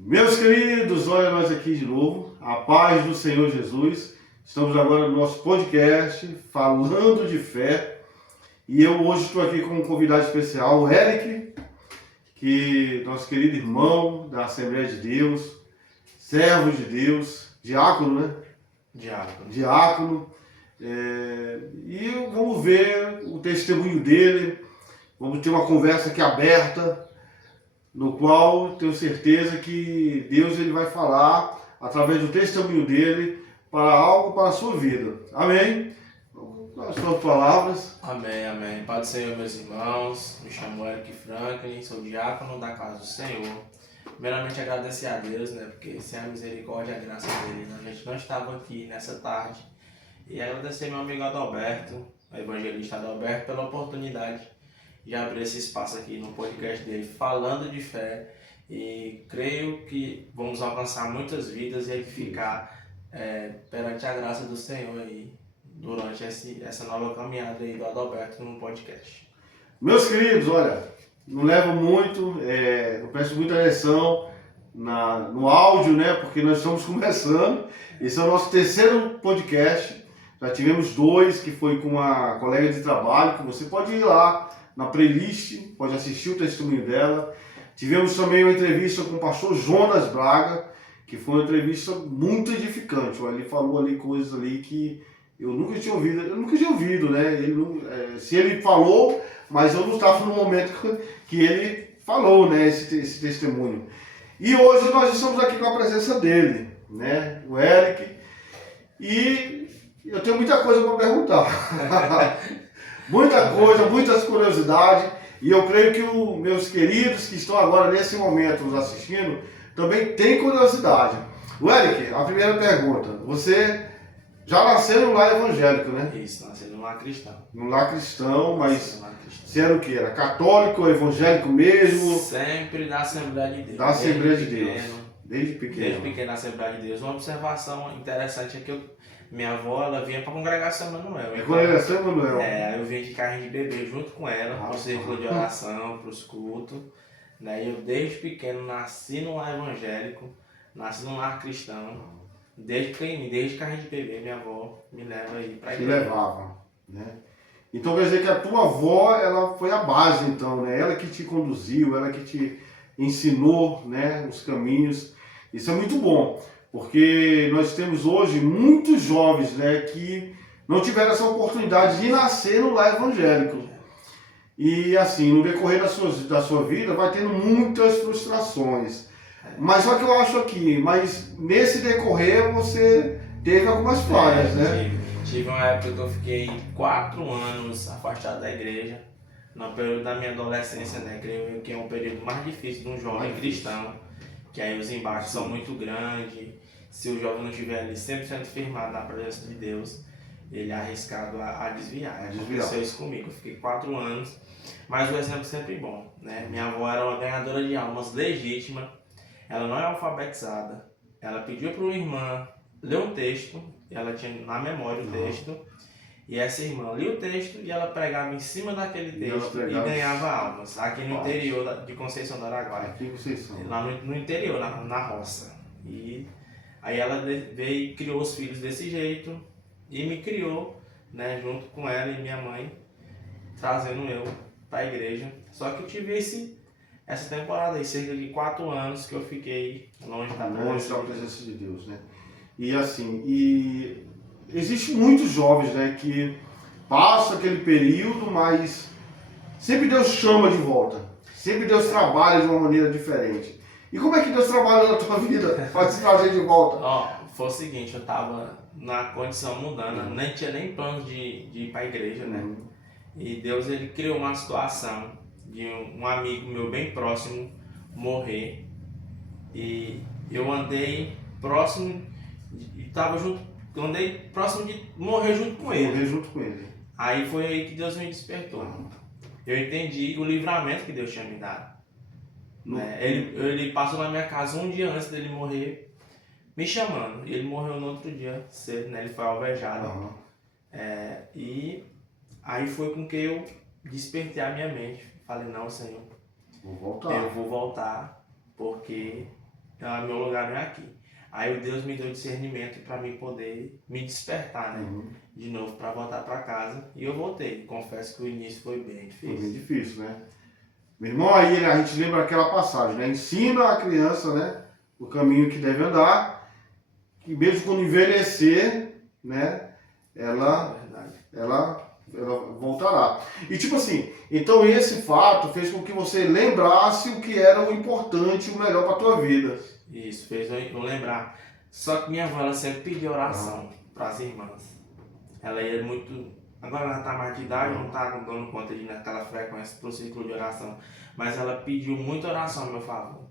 Meus queridos, olha nós aqui de novo, a paz do Senhor Jesus. Estamos agora no nosso podcast, falando de fé. E eu hoje estou aqui com um convidado especial, o Eric, que nosso querido irmão da Assembleia de Deus, servo de Deus, diácono, né? Diácono. E vamos ver o testemunho dele, vamos ter uma conversa aqui aberta, no qual tenho certeza que Deus ele vai falar através do testemunho dele para algo para a sua vida. Amém? As suas palavras. Amém, amém. Pai do Senhor, meus irmãos, me chamo Eric Franklin, sou diácono da Casa do Senhor. Primeiramente agradecer a Deus, porque sem a misericórdia e a graça dele, a gente não estava aqui nessa tarde. E agradecer meu amigo Adalberto, o evangelista Adalberto, pela oportunidade de abrir esse espaço aqui no podcast dele, falando de fé. E creio que vamos alcançar muitas vidas e edificar perante a graça do Senhor aí, durante essa nova caminhada aí do Adalberto no podcast. Meus queridos, olha, não levo muito, eu peço muita atenção no áudio, né? Porque nós estamos começando. Esse é o nosso terceiro podcast. Já tivemos 2, que foi com uma colega de trabalho, que você pode ir lá na playlist, pode assistir o testemunho dela. Tivemos também uma entrevista com o pastor Jonas Braga, que foi uma entrevista muito edificante. Ele falou ali coisas ali que eu nunca tinha ouvido, né? Se ele falou, mas eu não estava no momento que ele falou, né? Esse testemunho. E hoje nós estamos aqui com a presença dele, né? O Eric. E eu tenho muita coisa para perguntar. Muita coisa, muitas curiosidades. E eu creio que os meus queridos que estão agora nesse momento nos assistindo também têm curiosidade. O Eric, a primeira pergunta. Você já nasceu no lar evangélico, né? Isso, nasceu no lar cristão. No lar cristão, mas você era o quê? Era católico, evangélico mesmo? Sempre da Assembleia de Deus. Da Assembleia de Deus. Desde pequeno. Desde pequeno na Assembleia de Deus. Uma observação interessante é que minha avó, ela vinha para a Congregação Emanuel. Congregação Emanuel. Eu vinha de carrinho de bebê junto com ela, para o círculo de oração, para os cultos. Né? Eu desde pequeno nasci no lar evangélico, nasci no lar cristão. Desde pequenininho, desde carrinho de bebê, minha avó me leva aí para a igreja. Te levava, né? Então quer dizer que a tua avó, ela foi a base então, né? Ela que te conduziu, ela que te ensinou, né, os caminhos. Isso é muito bom, porque nós temos hoje muitos jovens, né, que não tiveram essa oportunidade de nascer no lar evangélico. E assim, no decorrer da sua vida, vai tendo muitas frustrações. Mas só que eu acho aqui, mas nesse decorrer você teve algumas falhas, né? Tive uma época que eu fiquei 4 anos afastado da igreja, no período da minha adolescência, né? Creio que é um período mais difícil de um jovem cristão, que aí os embates são muito grandes. Se o jovem não estiver ali 100% firmado na presença de Deus, ele é arriscado a desviar. Aconteceu isso comigo, eu fiquei 4 anos, mas o exemplo sempre é bom, né? Minha avó era uma ganhadora de almas legítima, ela não é alfabetizada, ela pediu para uma irmã ler um texto, ela tinha na memória o texto, e essa irmã lia o texto e ela pregava em cima daquele texto e ganhava almas, aqui no interior de Conceição do Araguaia, lá no interior, na roça. E aí ela veio e criou os filhos desse jeito e me criou, né, junto com ela e minha mãe, trazendo eu para a igreja. Só que eu tive essa temporada aí, cerca de 4 anos que eu fiquei longe da presença de Deus, né? E assim, existem muitos jovens, né, que passam aquele período, mas sempre Deus chama de volta. Sempre Deus trabalha de uma maneira diferente. E como é que Deus trabalha na tua vida para te trazer de volta? Foi o seguinte, eu tava na condição mundana, nem tinha nem plano de ir para a igreja, né? E Deus, ele criou uma situação de um amigo meu bem próximo morrer. E eu andei próximo de morrer junto com ele. Aí foi aí que Deus me despertou. Eu entendi o livramento que Deus tinha me dado. Ele passou na minha casa um dia antes dele morrer, me chamando. E ele morreu no outro dia cedo, né? Ele foi alvejado. E aí foi com que eu despertei a minha mente. Falei, não, Senhor, eu vou voltar, porque meu lugar não é aqui. Aí o Deus me deu discernimento para mim poder me despertar, né? De novo para voltar para casa. E eu voltei. Confesso que o início foi bem difícil. Foi bem difícil, né? Meu irmão, aí a gente lembra aquela passagem, né? Ensina a criança, né, o caminho que deve andar, que mesmo quando envelhecer, né, ela voltará. E tipo assim, então esse fato fez com que você lembrasse o que era o importante, o melhor para a tua vida. Isso, fez eu lembrar. Só que minha avó, ela sempre pedia oração para as irmãs. Ela ia muito... Agora ela está mais de idade, não está dando conta de ir naquela frequência para o círculo de oração. Mas ela pediu muita oração a meu favor.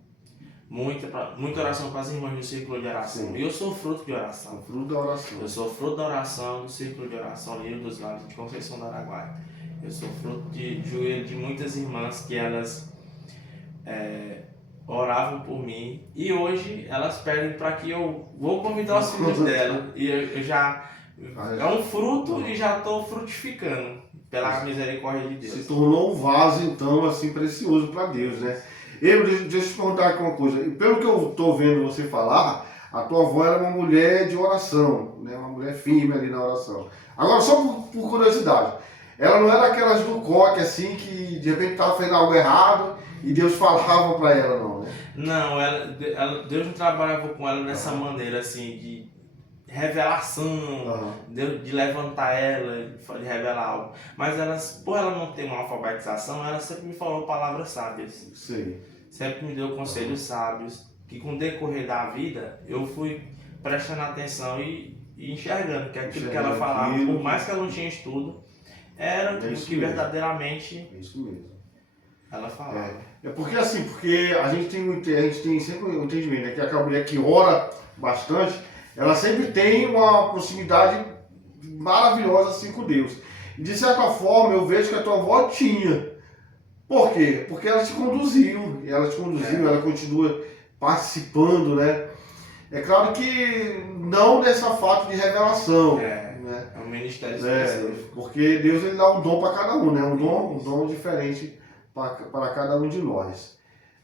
Muita oração para as irmãs do círculo de oração. E eu sou fruto de oração. Fruto da oração. Eu sou fruto da oração do círculo de oração Lírio dos Vales de Conceição do Araguaia. Eu sou fruto de joelho de muitas irmãs que elas oravam por mim. E hoje elas pedem para que eu vou convidar os filhos dela. E eu já... É um fruto e já estou frutificando pela misericórdia de Deus. Se tornou um vaso, então, assim, precioso para Deus, né? Deixa eu te perguntar aqui uma coisa. Pelo que eu estou vendo você falar, a tua avó era uma mulher de oração, né? Uma mulher firme ali na oração. Agora, só por curiosidade, ela não era aquelas do coque, assim, que de repente estava fazendo algo errado e Deus falava para ela, não, né? Não, Deus não trabalhava com ela dessa maneira, assim, de revelação, de levantar ela, de revelar algo. Mas por ela não ter uma alfabetização, ela sempre me falou palavras sábias. Sim. Sempre me deu conselhos sábios, que com o decorrer da vida, eu fui prestando atenção e enxergando que aquilo que ela falava, por mais que ela não tinha estudo, era o que verdadeiramente ela falava. É porque assim, a gente tem sempre um entendimento, né, que aquela mulher que ora bastante, ela sempre tem uma proximidade maravilhosa assim com Deus. E de certa forma eu vejo que a tua avó tinha. Por quê? Porque ela te conduziu, ela continua participando, né? É claro que não dessa fato de revelação. Né? É um ministério específico. Porque Deus ele dá um dom para cada um, né? Um dom diferente para cada um de nós.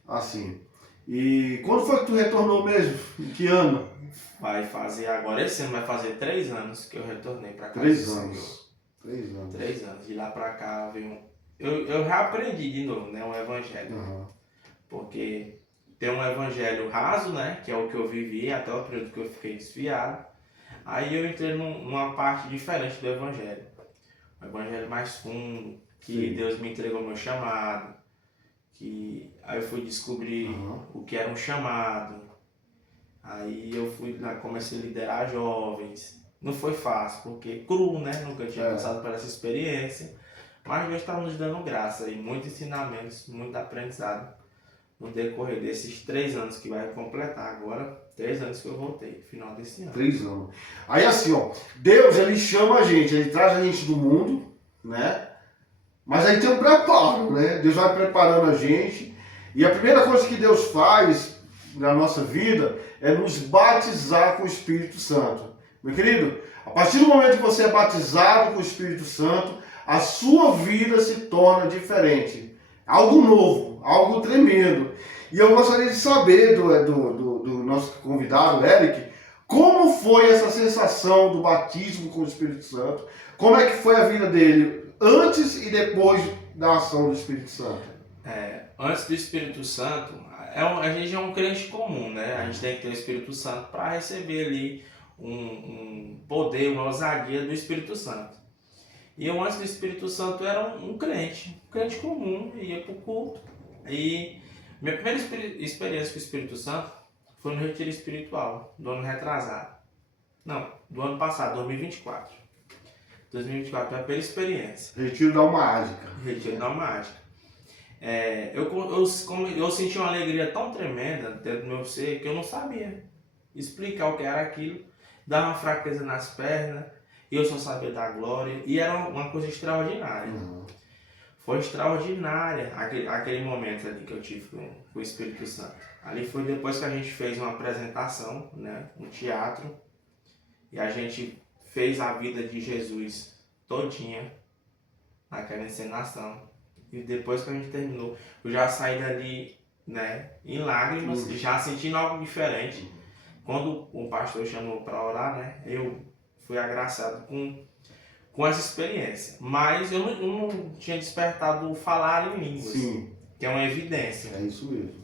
Assim. E quando foi que tu retornou mesmo? Em que ano? Vai fazer agora, esse ano vai fazer 3 anos que eu retornei para cá. 3 anos. 3 anos. 3 anos. De lá para cá veio eu reaprendi de novo, né, um evangelho. Porque tem um evangelho raso, né, que é o que eu vivi até o período que eu fiquei desviado. Aí eu entrei numa parte diferente do evangelho. Um evangelho mais fundo, que Deus me entregou meu chamado. Aí eu fui descobrir o que era um chamado. Aí eu comecei a liderar jovens. Não foi fácil, porque cru, né? Nunca tinha passado por essa experiência. Mas Deus está nos dando graça e muitos ensinamentos, muito aprendizado no decorrer desses 3 anos que vai completar agora. 3 anos que eu voltei, final desse ano. 3 anos. Aí assim, ó, Deus ele chama a gente, ele traz a gente do mundo, né? Mas aí tem um preparo, né? Deus vai preparando a gente. E a primeira coisa que Deus faz na nossa vida é nos batizar com o Espírito Santo. Meu querido, a partir do momento que você é batizado com o Espírito Santo, a sua vida se torna diferente. Algo novo, algo tremendo. E eu gostaria de saber do nosso convidado, Eric, como foi essa sensação do batismo com o Espírito Santo? Como é que foi a vida dele antes e depois da ação do Espírito Santo? Antes do Espírito Santo, a gente é um crente comum, né? A gente tem que ter o Espírito Santo para receber ali um poder, uma ousadia do Espírito Santo. E eu, antes do Espírito Santo, era um crente comum, ia para o culto. E minha primeira experiência com o Espírito Santo foi no retiro espiritual, do ano retrasado. Não, do ano passado, 2024. 2024 foi a primeira experiência. Retiro da Mágica. Retiro da Mágica. Eu senti uma alegria tão tremenda dentro do meu ser que eu não sabia explicar o que era aquilo. Dava uma fraqueza nas pernas, e eu só sabia dar glória, e era uma coisa extraordinária. Foi extraordinária aquele momento ali que eu tive com o Espírito Santo. Ali foi depois que a gente fez uma apresentação, né, um teatro, e a gente fez a vida de Jesus todinha naquela encenação. E depois que a gente terminou, eu já saí dali né, em lágrimas, já sentindo algo diferente. Quando o pastor chamou para orar, né, eu fui agraciado com essa experiência. Mas eu não tinha despertado o falar em línguas, Sim. Que é uma evidência. É isso mesmo.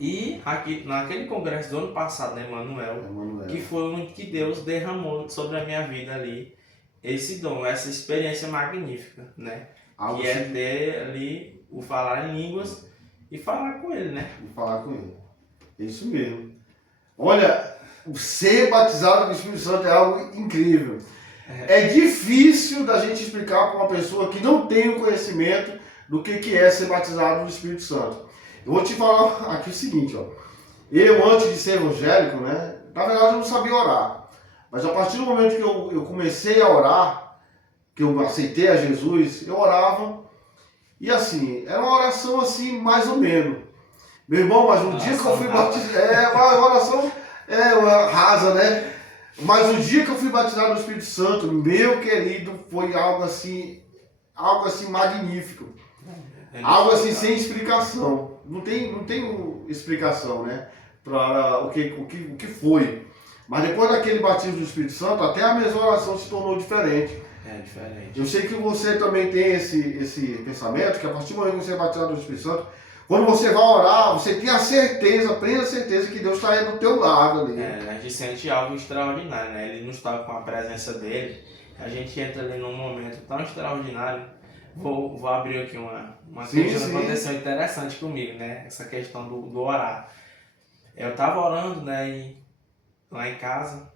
E aqui, naquele congresso do ano passado, né, Emmanuel, que foi onde que Deus derramou sobre a minha vida ali esse dom, essa experiência magnífica, né? Que é ter ali o falar em línguas e falar com ele, né? E falar com ele. É isso mesmo. Olha, ser batizado com o Espírito Santo é algo incrível. É difícil da gente explicar para uma pessoa que não tem o conhecimento do que é ser batizado no Espírito Santo. Eu vou te falar aqui o seguinte, ó. Eu, antes de ser evangélico, né, na verdade eu não sabia orar. Mas a partir do momento que eu comecei a orar, que eu aceitei a Jesus, eu orava. E assim, era uma oração assim, mais ou menos. Meu irmão, mas um dia que eu fui batizado... É uma oração rasa, né? Mas o dia que eu fui batizado no Espírito Santo, meu querido, foi algo assim magnífico. Algo assim sem explicação. Não tem explicação, né? Para o que foi. Mas depois daquele batismo do Espírito Santo, até a mesma oração se tornou diferente. É diferente. Eu sei que você também tem esse pensamento, que a partir do momento que você é batizado no Espírito Santo, quando você vai orar, você tem a certeza, plena certeza que Deus está aí do teu lado ali. A gente sente algo extraordinário, né? Ele nos toca com a presença dele. A gente entra ali num momento tão extraordinário. Vou abrir aqui uma coisa que aconteceu interessante comigo, né? Essa questão do orar. Eu estava orando, né? Lá em casa.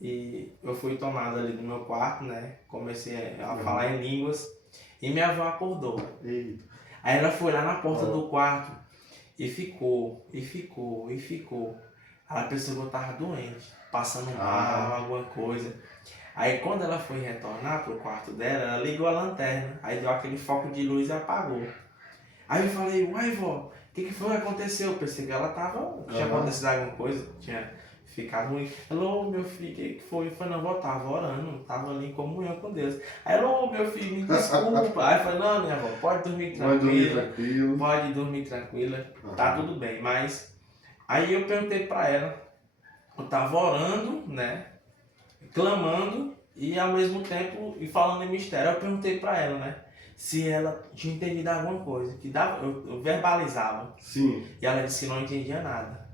E eu fui tomado ali no meu quarto, né? Comecei a falar em línguas. E minha avó acordou. Eita. Aí ela foi lá na porta do quarto e ficou. Ela pensou que eu estava doente, passando mal, alguma coisa. Aí quando ela foi retornar pro quarto dela, ela ligou a lanterna. Aí deu aquele foco de luz e apagou. Aí eu falei, uai vó, o que foi que aconteceu? Eu pensei que ela tinha acontecido alguma coisa, tinha ficado ruim. Alô, meu filho, o que foi? Eu falei, não, vó, tava orando, tava ali em comunhão com Deus. Aí, alô, meu filho, me desculpa. Aí eu falei, não, minha avó, pode dormir tranquila. Pode dormir tranquila, tá tudo bem. Mas aí eu perguntei pra ela, eu tava orando, né, clamando e ao mesmo tempo e falando em mistério. Eu perguntei pra ela, né, se ela tinha entendido alguma coisa, que dava, eu verbalizava. Sim. E ela disse que não entendia nada.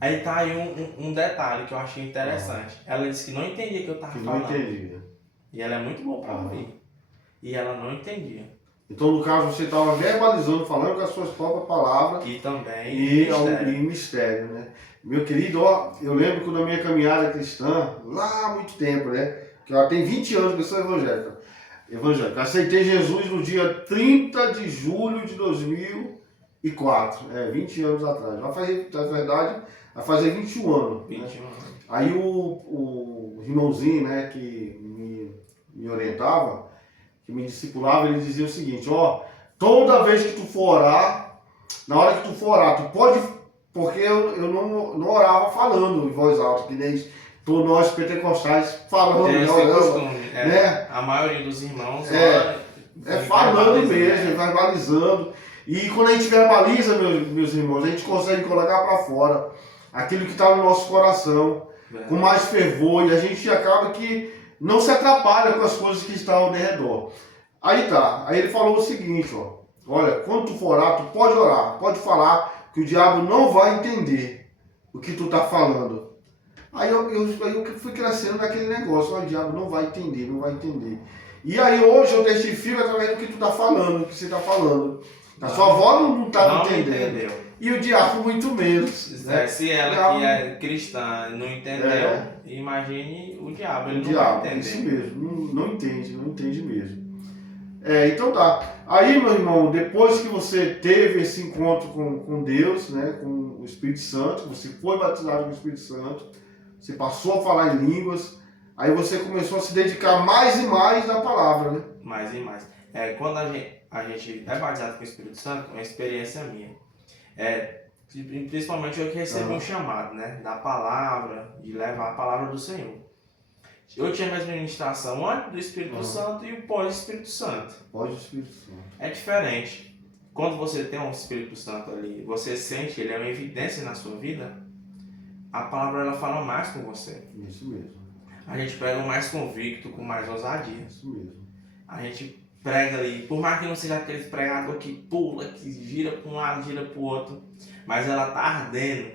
Aí tá aí um detalhe que eu achei interessante. Ela disse que não entendia o que eu tava falando. Não entendia. E ela é muito boa pra ouvir. E ela não entendia. Então, no caso, você estava verbalizando, falando com as suas próprias palavras. E também e mistério, né? Meu querido, ó, eu lembro que na minha caminhada cristã, lá há muito tempo, né? Que eu tem 20 anos que eu sou evangélico. Aceitei Jesus no dia 30 de julho de 2004. 20 anos atrás. Na verdade, vai fazer 21 anos. 21 né? anos. Aí o irmãozinho, né, que me orientava, que me discipulava, ele dizia o seguinte, ó, toda vez que tu for orar, na hora que tu for orar, tu pode, porque eu não orava falando em voz alta, que nem nós pentecostais falando, né? A maioria dos irmãos falando mesmo, verbalizando. E quando a gente verbaliza, meus irmãos, a gente consegue colocar para fora aquilo que está no nosso coração, com mais fervor, e a gente acaba que não se atrapalha com as coisas que estão ao redor. Aí ele falou o seguinte, ó, olha, quando tu for orar, tu pode orar, pode falar, que o diabo não vai entender o que tu tá falando. Aí eu fui crescendo naquele negócio, ó, o diabo não vai entender. E aí hoje eu testifico através do que tu tá falando, do que você tá falando. A sua avó não estava entendendo. E o diabo muito menos. Se ela que é cristã não entendeu, imagine o diabo. Ele não vai entender. Isso mesmo, não entende mesmo. Então tá. Aí, meu irmão, depois que você teve esse encontro com Deus, né, com o Espírito Santo, você foi batizado com o Espírito Santo, você passou a falar em línguas, aí você começou a se dedicar mais e mais na palavra, né? Mais e mais. Quando a gente é batizado com o Espírito Santo, é uma experiência minha. Principalmente eu que recebi um chamado, né, da palavra, de levar a palavra do Senhor. Eu tinha minha ministração antes do Espírito Santo e o pós-Espírito Santo. Pós-Espírito Santo. É diferente. quando você tem um Espírito Santo ali, você sente, ele é uma evidência na sua vida, a palavra ela fala mais com você. Isso mesmo. A gente prega mais convicto, com mais ousadia. Isso mesmo. A gente prega ali, por mais que não seja aquele pregador que pula, que gira para um lado, gira para o outro, mas ela tá ardendo,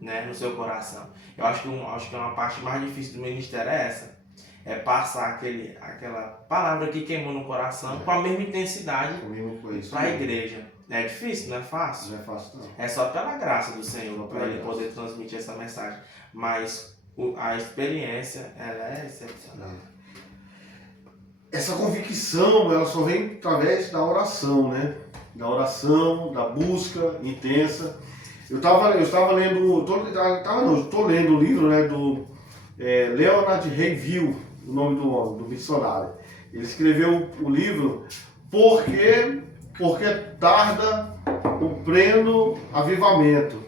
né, no seu coração. Eu acho que uma parte mais difícil do ministério é essa. É passar aquela palavra que queimou no coração com a mesma intensidade para a igreja. É difícil, não é fácil? Não é fácil, não. É só pela graça do Senhor para ele poder transmitir essa mensagem. Mas a experiência, ela é excepcional. Essa convicção, ela só vem através da oração, né? Da oração, da busca intensa. Eu estava lendo, estou lendo o livro, né, do Leonard Ravenhill, o nome do missionário. Ele escreveu o livro Porque tarda o pleno avivamento,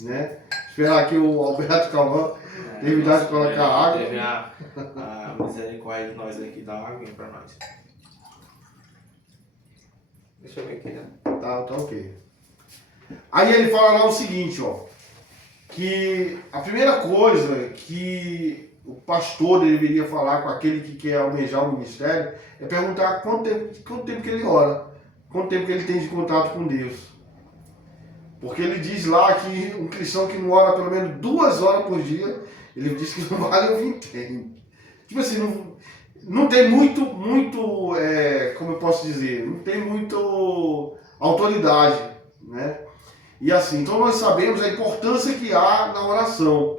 né? Esperar aqui o Alberto Calvão teve idade de colocar água. Teve a misericórdia de nós aqui, dá uma água para nós. Deixa eu ver aqui, né? Tá ok. Aí ele fala lá o seguinte, ó, que a primeira coisa que o pastor deveria falar com aquele que quer almejar o ministério é perguntar quanto tempo que ele ora, quanto tempo que ele tem de contato com Deus. Porque ele diz lá que um cristão que não ora pelo menos 2 horas por dia, ele diz que não vale o vintém. Tipo assim, não tem muito, como eu posso dizer, não tem muito autoridade, né? E assim, então nós sabemos a importância que há na oração.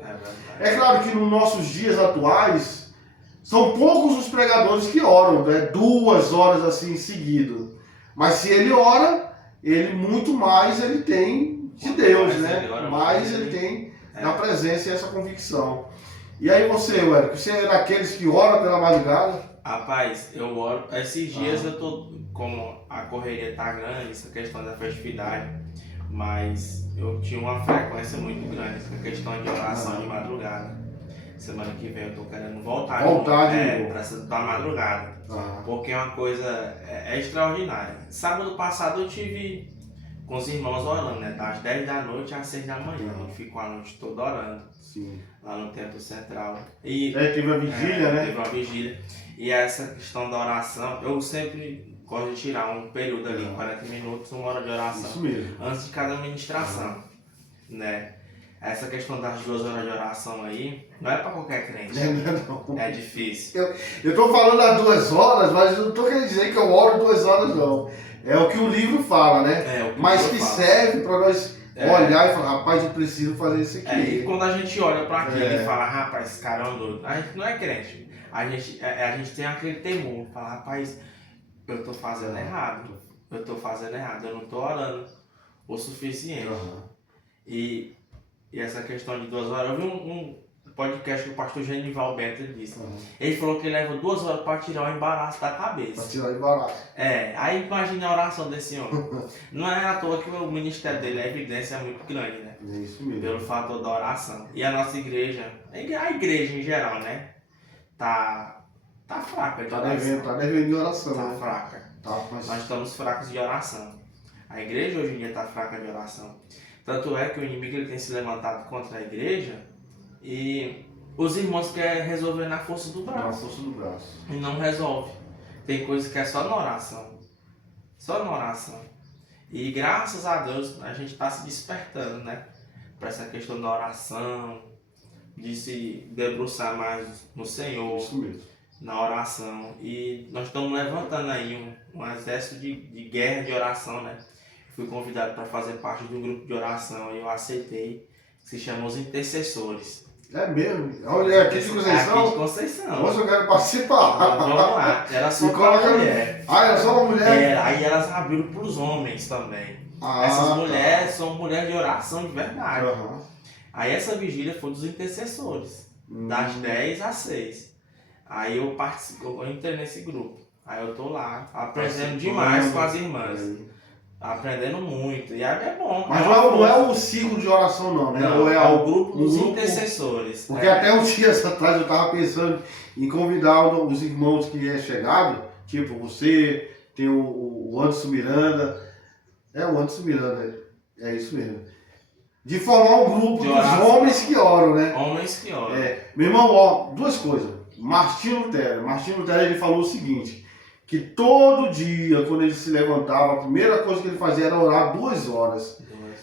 É claro que nos nossos dias atuais, são poucos os pregadores que oram, né? 2 horas assim seguido. Mas se ele ora, ele muito mais ele tem de Deus, né? Mais ele tem na presença e essa convicção. E aí você, Érico, você é daqueles que ora pela madrugada? Rapaz, eu oro. Esses dias eu tô, como a correria tá grande, essa questão da festividade, mas eu tinha uma frequência muito grande, essa questão de oração de madrugada. Semana que vem eu tô querendo voltar pra madrugada, porque é uma coisa extraordinária. Sábado passado eu tive com os irmãos orando, né? Das 10 da noite às 6 da manhã. Eu fico a noite toda orando. Sim. Lá no Templo Central. E teve uma vigília, né? Teve uma vigília. E essa questão da oração, eu sempre gosto de tirar um período ali, 40 minutos, 1 hora de oração. Isso mesmo. Antes de cada ministração, né? Essa questão das 2 horas de oração aí, não é para qualquer crente. Não. É difícil. Eu tô falando das 2 horas, mas eu não tô querendo dizer que eu oro 2 horas, não. É o que o livro fala, né? Mas que serve para nós olhar e falar, rapaz, eu preciso fazer isso aqui. E quando a gente olha para aquilo e fala, rapaz, esse cara é um doido, a gente não é crente. A gente tem aquele temor, fala, rapaz, eu tô fazendo errado. Eu não tô orando o suficiente. E essa questão de 2 horas, eu vi um podcast que o pastor Genival Bento disse. Ele falou que ele leva 2 horas para tirar o embaraço da cabeça. Para tirar o embaraço. Aí imagina a oração desse homem. Não é à toa que o ministério dele, a evidência é muito grande, né? É isso mesmo. Pelo fator da oração. E a nossa igreja, a igreja em geral, né? Tá fraca de oração. Tá devendo de oração. Tá né? fraca. Mas... Nós estamos fracos de oração. A igreja hoje em dia está fraca de oração. Tanto é que o inimigo ele tem se levantado contra a igreja e os irmãos querem resolver na força do braço. Na força do braço. E não resolve. Tem coisa que é só na oração. Só na oração. E graças a Deus a gente está se despertando, né? Para essa questão da oração, de se debruçar mais no Senhor. Isso mesmo. Na oração. E nós estamos levantando aí um exército de guerra de oração, né? Fui convidado para fazer parte de um grupo de oração e eu aceitei, que se chama Os Intercessores. É mesmo? Olha, aqui de Conceição? Aqui de Conceição. Nossa, eu quero participar. Vamos lá. Era só para mulher. Era só uma mulher? Aí elas abriram para os homens também. Essas mulheres são mulheres de oração de verdade. Aí essa vigília foi dos intercessores, das 10 às 6. Aí eu entrei nesse grupo. Aí eu tô lá, aprendendo demais com as irmãs. Aprendendo muito. E aí é bom. Mas não é o ciclo de oração, não, né? Não, é o grupo dos intercessores. Porque até uns dias atrás eu estava pensando em convidar os irmãos que é chegado, tipo você, tem o Anderson Miranda, É o Anderson Miranda, é isso mesmo. De formar um grupo De dos oração. homens que oram, né? Homens que oram. Meu irmão, ó, duas coisas. Martinho Lutero, ele falou o seguinte, que todo dia, quando ele se levantava, a primeira coisa que ele fazia era orar 2 horas.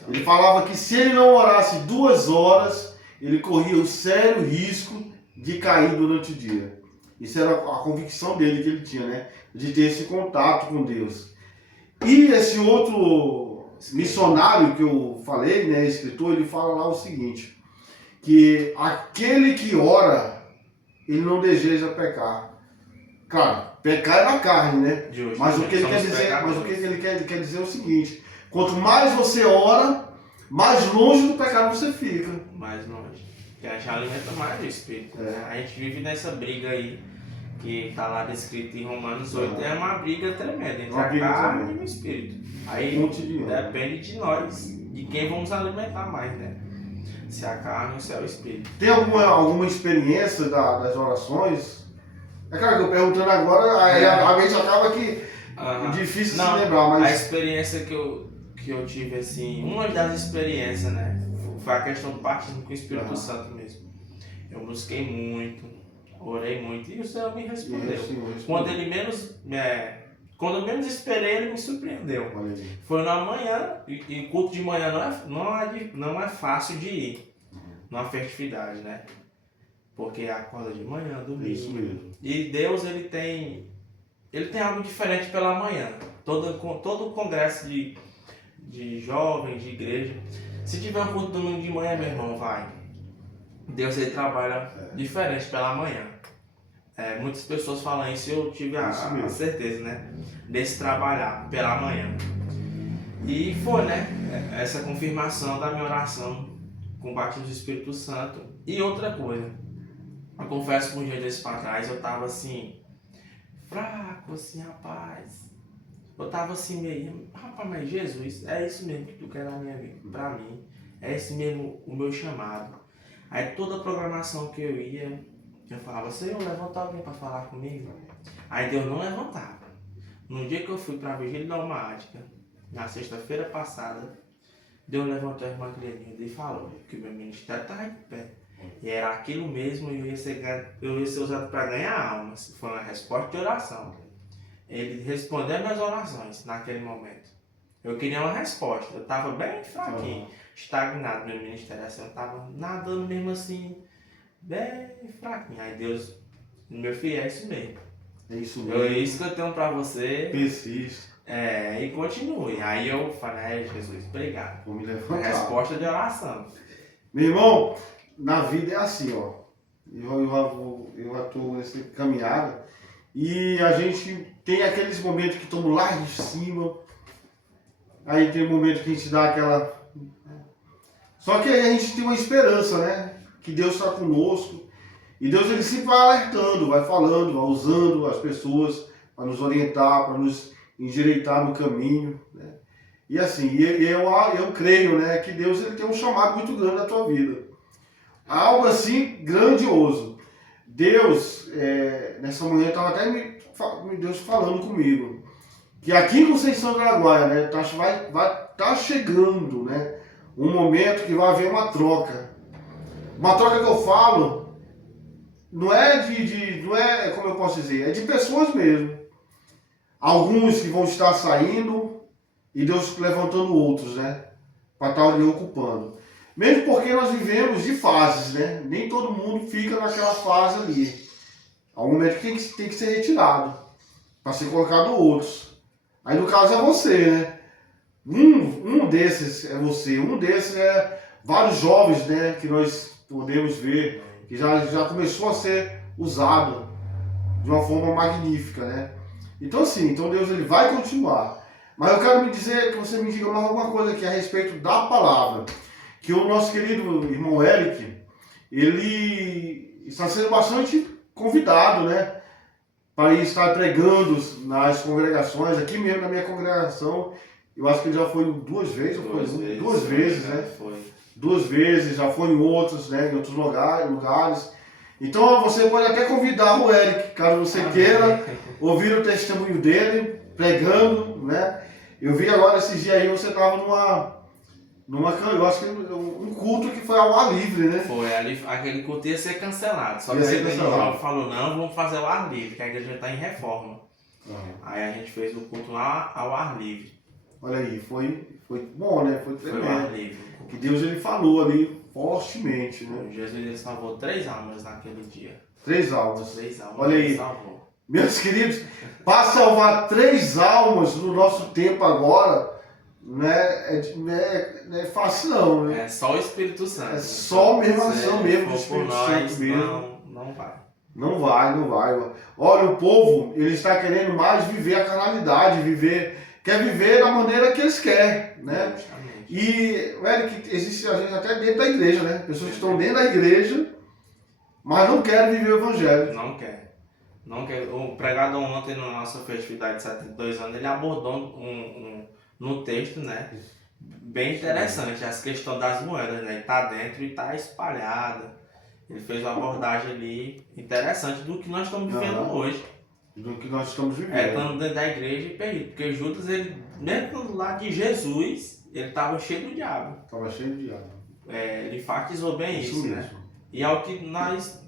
Ele falava que se ele não orasse 2 horas, ele corria o sério risco de cair durante o dia. Isso era a convicção dele que ele tinha, né? De ter esse contato com Deus. E esse outro missionário que eu falei, né, escritor, ele fala lá o seguinte, que aquele que ora, ele não deseja pecar. Claro, pecar é na carne, né? Mas o que ele quer dizer, ele quer dizer é o seguinte, quanto mais você ora, mais longe do pecado você fica. Mais longe. Porque a gente alimenta mais o espírito. Né? A gente vive nessa briga aí, que está lá descrito em Romanos 8, é uma briga tremenda entre a carne e o espírito. Aí depende de nós, de quem vamos alimentar mais, né? Se a carne ou se é o espírito. Tem alguma experiência das orações? É claro que eu perguntando agora, aí a mente acaba que difícil de se lembrar, mas... A experiência que eu tive, assim, uma das experiências, né? Foi a questão do batismo com o Espírito Santo mesmo. Eu busquei muito, orei muito e o Senhor me respondeu. Quando eu menos esperei, ele me surpreendeu. Foi na manhã, e culto de manhã não é fácil de ir numa festividade, né? Porque acorda de manhã, domingo. Isso mesmo. E Deus, ele tem algo diferente pela manhã. Todo congresso de jovens, de igreja. Se tiver um culto domingo de manhã, meu irmão, vai. Deus, ele trabalha diferente pela manhã. Muitas pessoas falam isso e eu tive a certeza, né? Desse trabalhar pela manhã. E foi, né? Essa confirmação da minha oração com o batismo do Espírito Santo. E outra coisa, eu confesso que um dia desse pra trás eu tava assim, fraco, assim, rapaz. Eu tava assim meio, rapaz, mas Jesus, é isso mesmo que tu quer na minha vida, pra mim. É esse mesmo o meu chamado. Aí toda a programação que eu ia, eu falava, Senhor, levanta alguém para falar comigo. Aí Deus não levantava. No dia que eu fui para a vigília dogmática, na sexta-feira passada, Deus levantou a irmã Cleanilda e falou que o meu ministério estava de pé. E era aquilo mesmo e eu ia ser usado para ganhar almas. Foi uma resposta de oração. Ele respondeu as minhas orações naquele momento. Eu queria uma resposta, eu estava bem fraquinho, estagnado no meu ministério, assim, eu estava nadando mesmo assim, bem fraquinho. Aí Deus, meu filho, é isso mesmo. É isso mesmo. É isso que eu tenho para você. Persiste. E continue. Aí eu falei, Jesus, obrigado. Vou me levantar. Resposta de oração. Meu irmão, na vida é assim, ó. Eu já estou nessa caminhada e a gente tem aqueles momentos que estamos lá de cima. Aí tem um momento que a gente dá aquela... Só que aí a gente tem uma esperança, né? Que Deus está conosco. E Deus, ele sempre vai alertando, vai falando, vai usando as pessoas para nos orientar, para nos endireitar no caminho, né? E assim, eu creio, né, que Deus, ele tem um chamado muito grande na tua vida. Algo assim grandioso. Deus, nessa manhã, estava até Deus falando comigo. Que aqui em Conceição do Araguaia, né, tá chegando, né, um momento que vai haver uma troca. Uma troca que eu falo, não é não é, como eu posso dizer, é de pessoas mesmo. Alguns que vão estar saindo e Deus levantando outros, né, para estar ali ocupando. Mesmo porque nós vivemos de fases, né, nem todo mundo fica naquela fase ali. Há um momento que tem que ser retirado, para ser colocado outros. Aí no caso é você, né? Um desses é você, um desses é vários jovens, né? Que nós podemos ver que já começou a ser usado de uma forma magnífica, né? Então assim, Deus, ele vai continuar. Mas eu quero que você me diga mais alguma coisa aqui a respeito da palavra. Que o nosso querido irmão Eric, ele está sendo bastante convidado, né? Para estar pregando nas congregações, aqui mesmo na minha congregação, eu acho que ele já foi 2 vezes, duas vezes, né? Foi. 2 vezes, já foi em outros, né? Em outros lugares. Então você pode até convidar o Eric, caso você queira ouvir o testemunho dele, pregando, né? Eu vi agora esses dias aí, você tava eu acho que um culto que foi ao ar livre, né? Foi, ali, aquele culto ia ser cancelado. Só Ia que ser aí o cancelado. jovem falou, não, vamos fazer ao ar livre, que a igreja está em reforma. Aí a gente fez o culto lá ao ar livre. Olha aí, foi bom, né? Foi Foi ao ar tremendo. livre. Que Deus ele falou ali fortemente, né? Jesus ele salvou 3 almas naquele dia. 3 almas. 3 almas Olha ele aí. salvou. Meus queridos, para salvar 3 almas no nosso tempo agora, não é fácil não, né? É só o Espírito Santo. É só mesmo a ação mesmo do for por Espírito nós, Santo mesmo. não vai. Não vai. Olha, o povo, ele está querendo mais viver a carnalidade, quer viver da maneira que eles querem, né? Justamente. E, Eric, existe a gente até dentro da igreja, né? Pessoas que estão dentro da igreja, mas não querem viver o evangelho. Não quer. O pregador ontem, na nossa festividade de 72 anos, ele abordou no texto, né? Bem interessante, essa questão das moedas, né? Está dentro e está espalhada. Ele fez uma abordagem ali interessante do que nós estamos vivendo hoje. Do que nós estamos vivendo. Estando dentro da igreja e perdido. Porque Judas, ele, mesmo do lado de Jesus, ele estava cheio do diabo. Estava cheio de diabo. Ele enfatizou bem isso, mesmo. né? E é o que nós,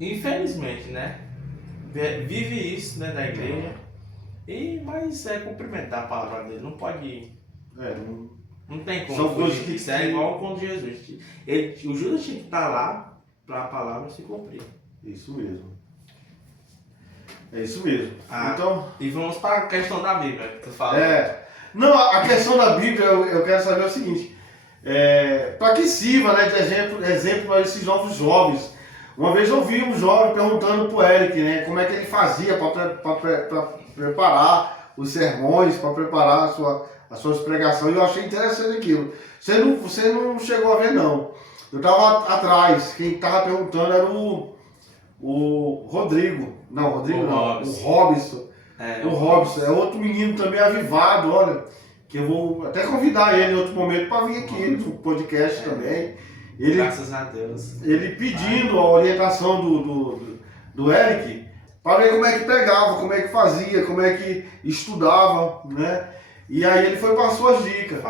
infelizmente, né? Vive isso dentro da igreja. Mas é cumprimentar a palavra dele. Não pode. Não tem como. São coisas que isso é igual com Jesus. O Judas tinha que estar lá para a palavra se cumprir. Isso mesmo. É isso mesmo. Então, e vamos para a questão da Bíblia que tu fala. Não, a questão da Bíblia, eu quero saber o seguinte. Para que sirva, né, de exemplo para esses novos jovens. Uma vez eu vi um jovem perguntando para o Eric, né, como é que ele fazia para preparar os sermões, para preparar as suas pregações. E eu achei interessante aquilo. Você não chegou a ver, não. Eu estava atrás. Quem estava perguntando era o Rodrigo. Não, Rodrigo não. O Robson. O Robson. É outro menino também avivado, olha. Que eu vou até convidar ele em outro momento para vir aqui no podcast também. Graças a Deus. Ele pedindo a orientação do Eric para ver como é que pegava, como é que fazia, como é que estudava, né? E aí ele foi para as suas dicas.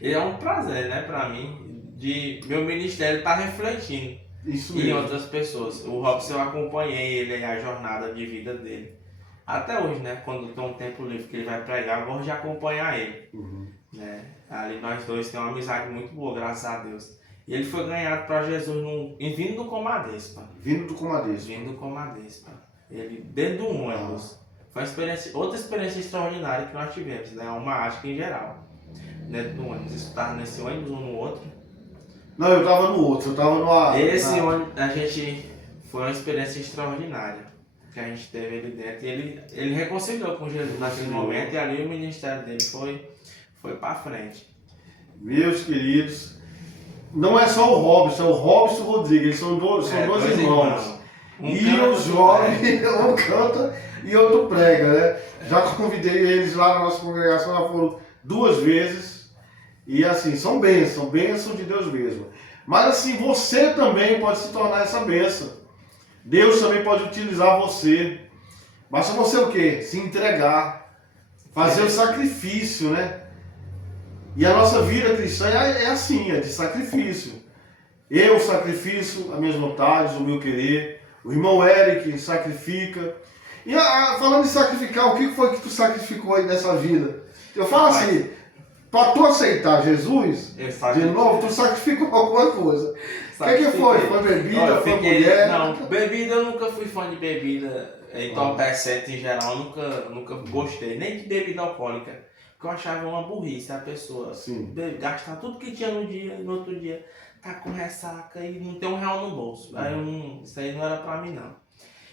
É um prazer, né, para mim, de meu ministério estar refletindo em outras pessoas. O Robson, eu acompanhei ele, a jornada de vida dele. Até hoje, né, quando tem um tempo livre que ele vai pregar, eu gosto de acompanhar ele. Né? Ali nós dois temos uma amizade muito boa, graças a Deus. E ele foi ganhado para Jesus vindo do Comadespa. Vindo do Comadespa. Ele dentro do ônibus. Foi outra experiência extraordinária que nós tivemos, né? Uma mágica em geral. Dentro do ônibus. Estava nesse ônibus, um no outro. Não, eu estava no outro. Eu estava no ônibus, a gente... Foi uma experiência extraordinária que a gente teve ali dentro. E ele reconciliou com Jesus naquele momento e ali o ministério dele foi para frente. Meus queridos, não é só o Robson, é o Robson e o Rodrigo. Eles são dois irmãos. E o jovem, um canta e outro prega, né? Já convidei eles lá na nossa congregação, já foram 2 vezes. E assim, são bênção de Deus mesmo. Mas assim, você também pode se tornar essa bênção. Deus também pode utilizar você. Basta você o quê? Se entregar. Fazer o sacrifício, né? E a nossa vida cristã é assim, é de sacrifício. Eu sacrifício as minhas vontades, o meu querer. O irmão Eric sacrifica. E falando em sacrificar, o que foi que tu sacrificou aí nessa vida? Eu falo assim, para tu aceitar Jesus, de novo, tu sacrificou alguma coisa. O que foi? Foi bebida, foi mulher? Não, bebida eu nunca fui fã de bebida entorpecente em geral, eu nunca gostei, nem de bebida alcoólica. Porque eu achava uma burrice a pessoa gastar tudo que tinha no dia e no outro dia tá com ressaca e não tem R$1 no bolso. Isso aí não era pra mim, não.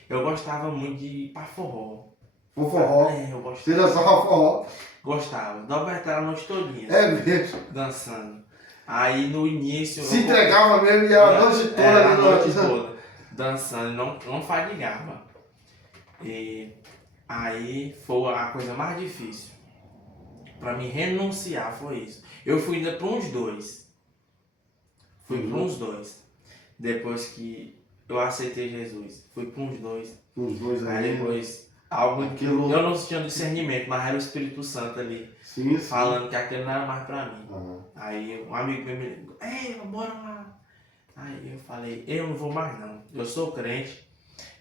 Eu gostava muito de ir pra forró. O forró? Eu gostava. Você dançava forró? Gostava. Dobrava a noite todinha. É mesmo? Dançando. Aí no início... Se entregava mesmo e era a noite toda. Era a noite toda. Dançando, não fadigava. E aí foi a coisa mais difícil. Pra mim renunciar foi isso. Eu fui ainda pra uns 2. Depois que eu aceitei Jesus. Fui para uns 2. Uns 2 aí depois algo que Aquilo- eu não tinha discernimento, mas era o Espírito Santo ali, Sim, sim. falando que aquilo não era mais pra mim. Aham. Aí um amigo meu me ligou, ei, bora lá. Aí eu falei, eu não vou mais não, eu sou crente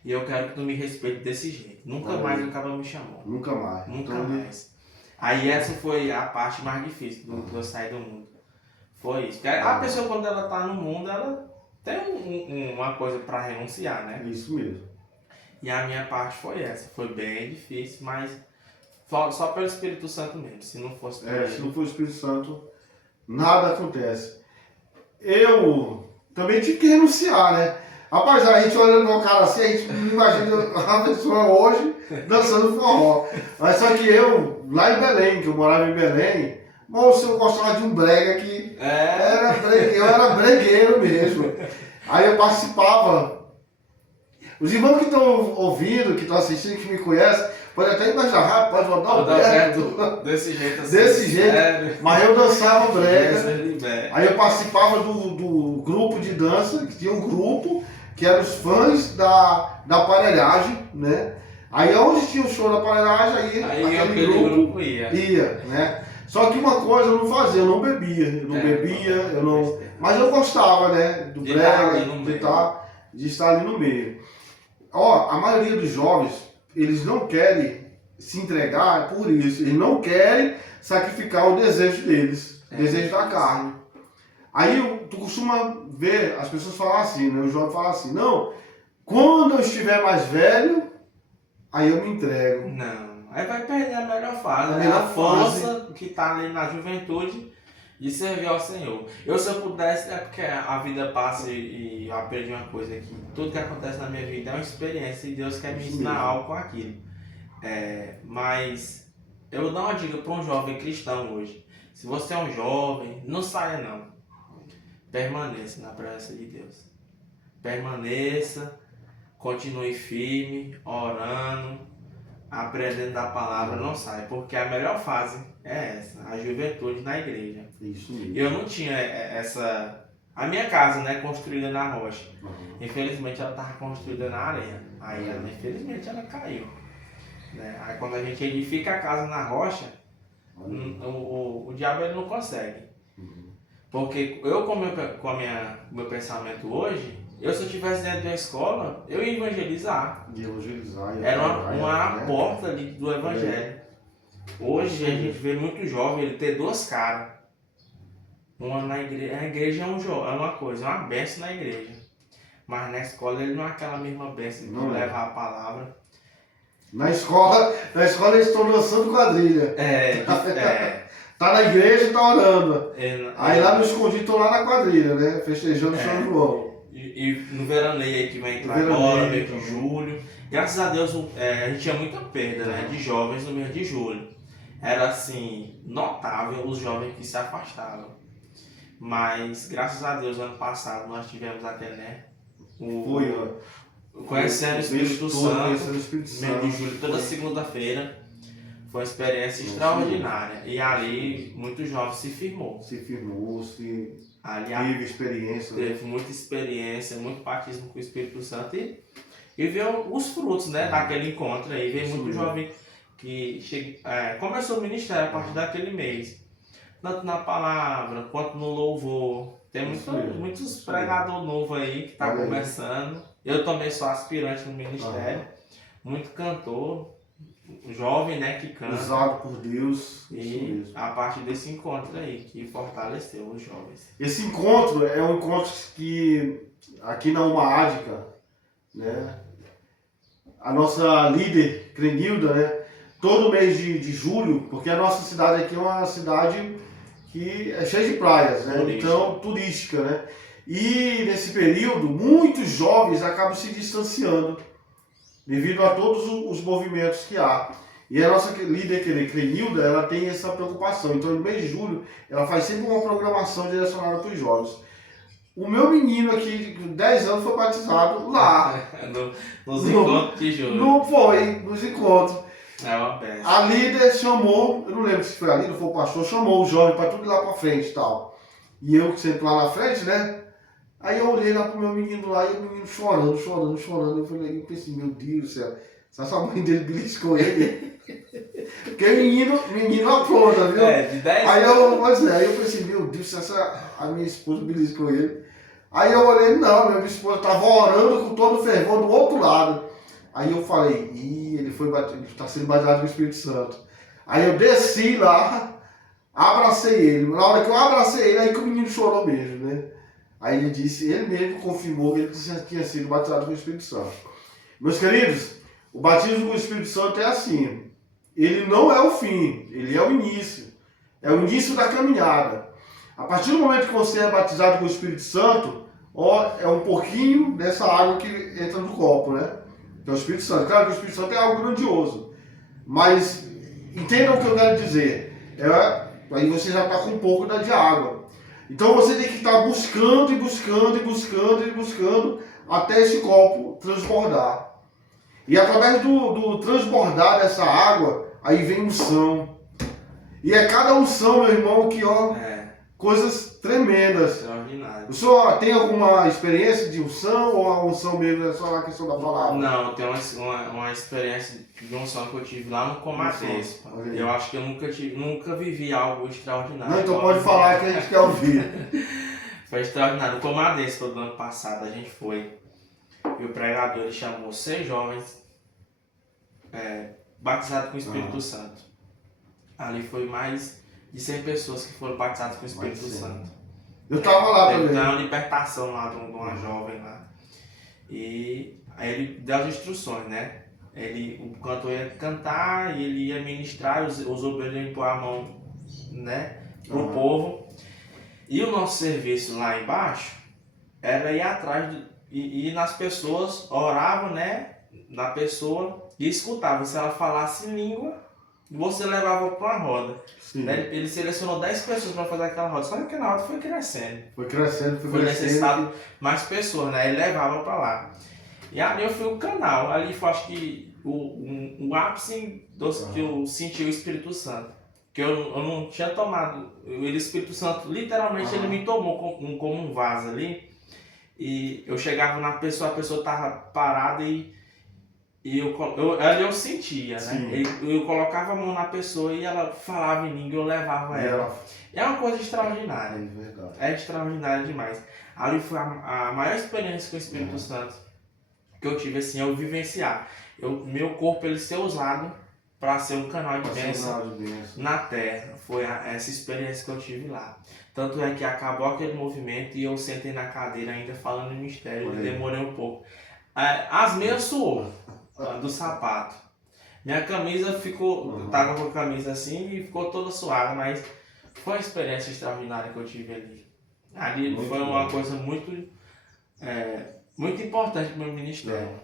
e eu quero que tu me respeite desse jeito. Nunca mais o cara me chamou, Nunca mais. nunca Então, mais. Aí essa foi a parte mais difícil do eu sair do mundo. Foi isso. Porque a pessoa quando ela tá no mundo, ela tem uma coisa pra renunciar, né? É isso mesmo. E a minha parte foi essa, foi bem difícil, mas só pelo Espírito Santo mesmo, se não fosse por Se ele. não for o Espírito Santo, nada acontece. Eu também tive que renunciar, né? Rapaz, a gente olhando pro cara assim, a gente não imagina a pessoa hoje dançando forró. Mas só que eu, lá em Belém, que eu morava em Belém, moço, eu gostava de um brega que eu era bregueiro mesmo. Aí eu participava. Os irmãos que estão ouvindo, que estão assistindo, que me conhecem, podem até imaginar, rapaz, o Adalberto. Desse jeito assim. Desse jeito. Sério. Mas eu dançava brega. Jesus libere. Aí eu participava do grupo de dança, que tinha um grupo, que eram os fãs da aparelhagem, né? Aí onde tinha o show da aparelhagem, Aí aquele grupo ia, né? Só que uma coisa eu não fazia, eu não bebia, eu não... Mas eu gostava, né? Do De estar brega, ali no meio. de estar ali no meio. Ó, a maioria dos jovens, eles não querem se entregar por isso. Eles não querem sacrificar o desejo deles, o desejo da carne. Aí tu costuma ver as pessoas falar assim, né? O jovem fala assim, não, quando eu estiver mais velho, aí eu me entrego. Não, aí vai perder a melhor fase, A né? melhor A força que tá ali na juventude de servir ao Senhor. Eu, se eu pudesse, é porque a vida passa e eu aprendi uma coisa aqui. Tudo que acontece na minha vida é uma experiência e Deus quer me ensinar algo com aquilo. Mas eu vou dar uma dica para um jovem cristão hoje. Se você é um jovem, não saia não. Permaneça na presença de Deus. Permaneça, continue firme, orando, aprendendo da palavra, não saia. Porque a melhor fase é essa, a juventude na igreja. Isso mesmo. Eu não tinha essa... A minha casa, né, construída na rocha. Infelizmente ela estava construída na areia. Aí ela, infelizmente ela caiu. Né? Aí quando a gente edifica a casa na rocha, o diabo ele não consegue. Porque eu com meu pensamento hoje, se eu estivesse dentro da escola, eu ia evangelizar. Era uma porta ali do evangelho. Hoje a gente vê muito jovem, ele ter duas caras. Uma na igreja, a igreja é uma coisa, é uma bênção na igreja. Mas na escola ele não é aquela mesma bênção de levar a palavra. Na escola eles estão dançando quadrilha. Tá na igreja e tá orando. Aí lá no escondido estão lá na quadrilha, né? Festejando São João. E no veraneio aí que vai entrar agora, meio de julho. Graças a Deus a gente tinha muita perda, né, de jovens no mês de julho. Era assim, notável os jovens que se afastavam. Mas graças a Deus ano passado nós tivemos até, né? Conhecendo o Espírito Santo, mês de julho, toda segunda-feira. Foi uma experiência extraordinária. E ali muitos jovens se firmou. Ali teve experiência. Teve muita experiência, muito batismo com o Espírito Santo e viu os frutos, né, daquele encontro aí. Veio muito jovem que começou o ministério a partir daquele mês. Tanto na palavra quanto no louvor. Tem muitos pregadores novos aí que estão começando. Eu também sou aspirante no ministério. Muito cantor. Jovem, né, que canta. Usado por Deus. E a partir desse encontro aí, que fortaleceu os jovens. Esse encontro é um encontro que aqui na Umaádica, né, a nossa líder, Crenilda, né, todo mês de julho, porque a nossa cidade aqui é uma cidade que é cheia de praias, né, então turística, né, e nesse período muitos jovens acabam se distanciando devido a todos os movimentos que há. E a nossa líder, Crenilda, ela tem essa preocupação. Então, no mês de julho, ela faz sempre uma programação direcionada para os jovens. O meu menino aqui, de 10 anos, foi batizado lá. Nos encontros de julho. Não foi, nos encontros. É uma peça. A líder chamou, eu não lembro se foi a líder ou foi o pastor, chamou o jovem para tudo ir lá para frente e tal. E eu que sempre lá na frente, né? Aí eu olhei lá pro meu menino lá e o menino chorando. Eu falei, eu pensei, meu Deus do céu, Se a mãe dele beliscou ele. Porque menino apronta, viu? De 10 anos. Aí eu pensei, meu Deus, se a minha esposa beliscou ele. Aí eu olhei, não, minha esposa estava orando com todo o fervor do outro lado. Aí eu falei, ele está sendo batizado com o Espírito Santo. Aí eu desci lá, abracei ele. Na hora que eu abracei ele, aí que o menino chorou mesmo, né? Aí ele mesmo confirmou que ele tinha sido batizado com o Espírito Santo. Meus queridos, o batismo com o Espírito Santo é assim. Ele não é o fim, ele é o início. É o início da caminhada. A partir do momento que você é batizado com o Espírito Santo, é um pouquinho dessa água que entra no copo, né? Que é o Espírito Santo. Claro que o Espírito Santo é algo grandioso. Mas entendam o que eu quero dizer. Aí você já está com um pouco de água. Então você tem que estar buscando e buscando e buscando e buscando até esse copo transbordar. E através do transbordar dessa água, aí vem unção. E é cada unção, meu irmão, que coisas tremendas. Extraordinário. O senhor tem alguma experiência de unção ou a unção mesmo é só a questão da palavra? Não, eu tenho uma experiência de unção que eu tive lá no Comadres. Eu acho que eu nunca vivi algo extraordinário. Não, então pode falar que a gente quer ouvir. Foi extraordinário. No Comadres, todo ano passado, a gente foi. E o pregador ele chamou 6 jovens batizados com o Espírito Santo. Ali foi mais de 100 pessoas que foram batizadas com o Espírito Santo. Eu estava lá também. Teve uma libertação lá de uma jovem lá. E aí ele deu as instruções, né? O cantor ia cantar e ele ia ministrar, os obreiros iam pôr a mão, né, pro povo. E o nosso serviço lá embaixo era ir atrás e nas pessoas, orava, né, na pessoa e escutava. Se ela falasse língua, você levava para uma roda. Né? Ele selecionou 10 pessoas para fazer aquela roda. Só que na roda foi crescendo. Foi necessitado mais pessoas, né? Ele levava para lá. E ali eu fui o canal. Ali foi, acho que, o ápice que eu senti o Espírito Santo. Que eu não tinha tomado. O Espírito Santo, literalmente, ele me tomou como um vaso ali. E eu chegava na pessoa, a pessoa estava parada e eu sentia, né? Eu colocava a mão na pessoa e ela falava em língua, eu levava ela. É uma coisa extraordinária. É verdade. É extraordinário demais. Ali foi a maior experiência com o Espírito Santo que eu tive, assim, eu vivenciar. Meu corpo ele ser usado para ser um canal de bênção na terra. Foi essa experiência que eu tive lá. Tanto é que acabou aquele movimento e eu sentei na cadeira ainda falando em mistério. Demorei um pouco. As meias suou do sapato. Minha camisa ficou, eu tava com a camisa assim e ficou toda suada, mas foi uma experiência extraordinária que eu tive ali. Ali muito foi uma coisa muito importante para o meu ministério.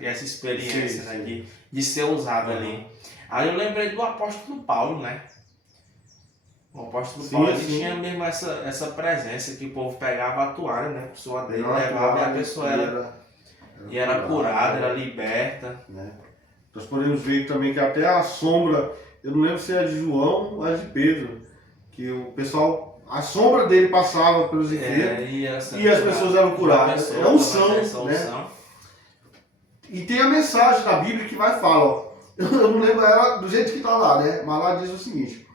Essa experiência né, de ser usado ali. Aí eu lembrei do apóstolo Paulo, né? O apóstolo Paulo ele tinha mesmo essa presença que o povo pegava a toalha, né? Com sua dele, levava e a pessoa era curada, era liberta. Né? Nós podemos ver também que até a sombra, eu não lembro se é de João ou é de Pedro, que o pessoal, a sombra dele passava pelos enfermos e as pessoas eram curadas. É unção, né? E tem a mensagem da Bíblia que vai falar, ó, eu não lembro ela do jeito que está lá, né? Mas lá diz o seguinte: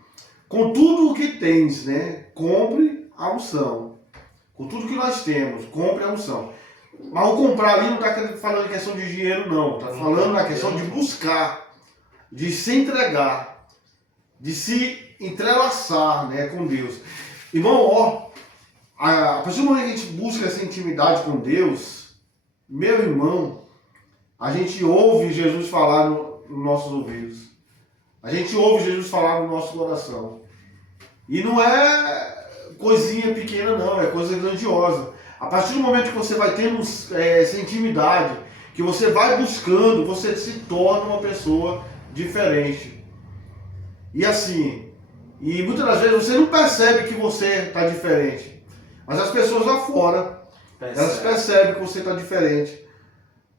com tudo o que tens, né, compre a unção. Com tudo que nós temos, compre a unção. Mas o comprar ali não está falando em questão de dinheiro, não. Está falando na questão de buscar, de se entregar, de se entrelaçar, né, com Deus. Irmão, a partir do momento que a gente busca essa intimidade com Deus, meu irmão, a gente ouve Jesus falar nos nossos ouvidos. A gente ouve Jesus falar no nosso coração. E não é coisinha pequena, não. É coisa grandiosa. A partir do momento que você vai tendo essa intimidade, que você vai buscando, você se torna uma pessoa diferente. E assim, e muitas das vezes você não percebe que você está diferente. Mas as pessoas lá fora, elas percebem que você está diferente.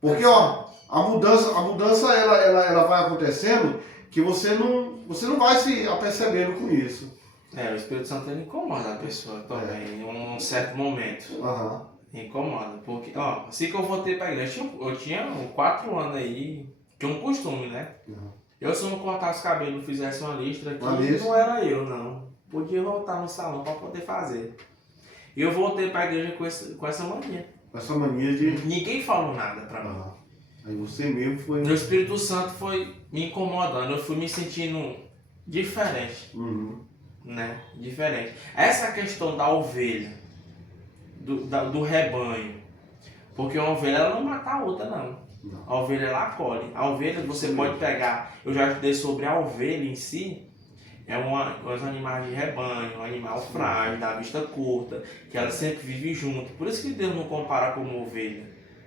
Porque a mudança ela vai acontecendo que você não vai se apercebendo com isso. O Espírito Santo ele incomoda a pessoa também em um certo momento. Incomoda, porque, ó, assim que eu voltei pra igreja, eu tinha 4 anos aí, tinha um costume, né? Uhum. Eu, se eu não cortasse o cabelo, fizesse uma listra aqui, Uma listra. não era eu, não. Podia voltar no salão pra poder fazer. E eu voltei pra igreja com essa mania. Essa mania de... Ninguém falou nada pra mim. Ah, aí você mesmo foi... O Espírito Santo foi me incomodando, eu fui me sentindo diferente, Uhum. né? Diferente. Essa questão da ovelha, do rebanho, porque uma ovelha ela não mata a outra, não. Não. A ovelha ela acolhe. A ovelha você pode pegar, eu já estudei sobre a ovelha em si, é uns animais de rebanho, um animal frágil, da vista curta, que ela sempre vive junto. Por isso que Deus não compara como ovelha.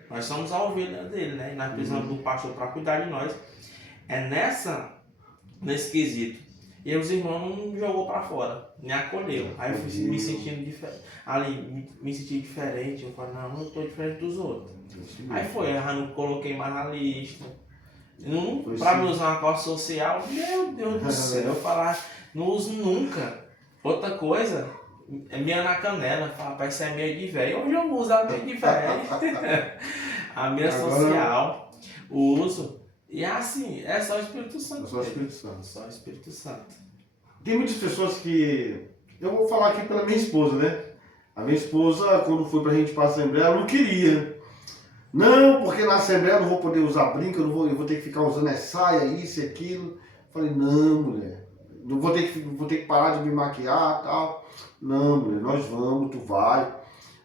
Nós somos a ovelha dele, né? E nós precisamos do pastor para cuidar de nós. É nesse quesito. E os irmãos não me jogou para fora, me acolheu. Aí eu fui me sentindo diferente. Ali, me senti diferente. Eu falei, não, eu tô diferente dos outros. Aí foi, eu não coloquei mais na lista. Para me usar uma calça social, meu Deus do céu, eu falar, não uso nunca. Outra coisa, é meia na canela, fala, rapaz, isso é meia de velho. Hoje eu uso a meia de velho. A meia social, uso. E assim, é só o Espírito Santo. É só o Espírito Santo. Só o Espírito Santo. Tem muitas pessoas que... Eu vou falar aqui pela minha esposa, né? A minha esposa, quando foi pra gente ir pra Assembleia, ela não queria. Não, porque na Assembleia eu não vou poder usar brinco, eu vou ter que ficar usando saia, isso e aquilo. Falei, não, mulher. Não vou ter que parar de me maquiar e tal. Não, mulher, nós vamos, tu vai.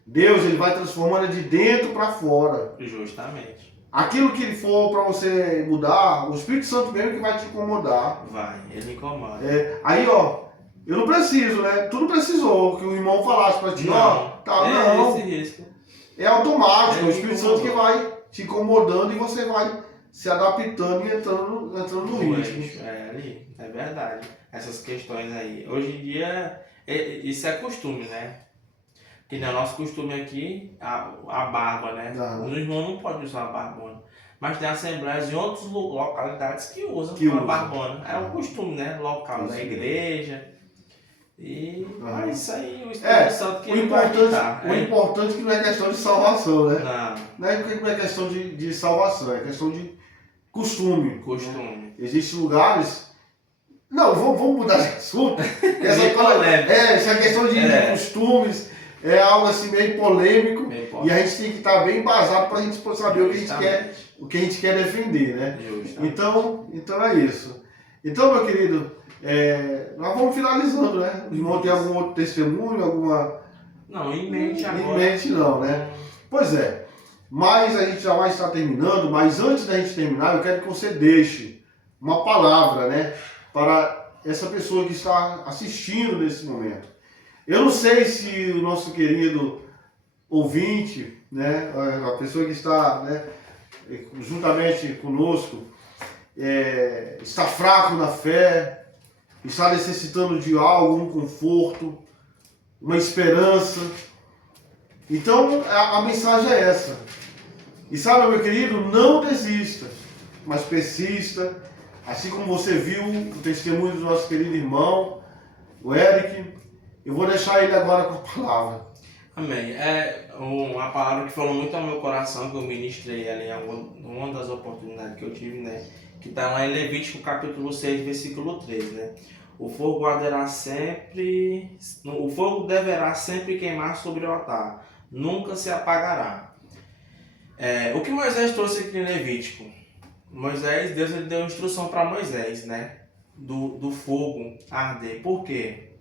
Deus, ele vai transformando de dentro pra fora. Justamente. Aquilo que ele for para você mudar, o Espírito Santo mesmo que vai te incomodar. Vai, ele incomoda. Aí, ó, eu não preciso, né? Tu não precisou que o irmão falasse para ti, ó, tá, não. Esse risco. É automático, é o Espírito Santo que vai te incomodando e você vai se adaptando e entrando no ritmo. É ali, é verdade. Essas questões aí. Hoje em dia, isso é costume, né? Que no nosso costume aqui, a barba, né? Não. O irmão não pode usar a barbona. Mas tem assembleias em outras localidades que usam uma barbona. É o costume, né? Local da igreja. Mas isso aí, o Espírito Santo que ele vai evitar. O importante é que não é questão de salvação, né? Não é questão de salvação, é questão de costume. Costume. Existem lugares... Não, vamos mudar de assunto. Essa questão de costumes é algo assim meio polêmico e a gente tem que estar bem embasado para a gente saber o que a gente quer defender, né? Então é isso. Então, meu querido, nós vamos finalizando, né? O irmão tem algum outro testemunho, alguma... Não, em mente agora. Em mente não, né? Pois é. Mas a gente já vai estar terminando, mas antes da gente terminar, eu quero que você deixe uma palavra, né? Para essa pessoa que está assistindo nesse momento. Eu não sei se o nosso querido ouvinte, né? A pessoa que está, né, juntamente conosco, está fraco na fé, está necessitando de algo, um conforto, uma esperança. Então a mensagem é essa. E sabe, meu querido, não desista, mas persista. Assim como você viu o testemunho do nosso querido irmão, o Eric, eu vou deixar ele agora com a palavra. Amém. É uma palavra que falou muito ao meu coração, que eu ministrei ali em uma das oportunidades que eu tive, né? Que está lá em Levítico capítulo 6, versículo 3, né? O fogo deverá sempre queimar sobre o altar, nunca se apagará. O que Moisés trouxe aqui em Levítico? Deus ele deu instrução para Moisés, né? Do fogo arder. Por quê?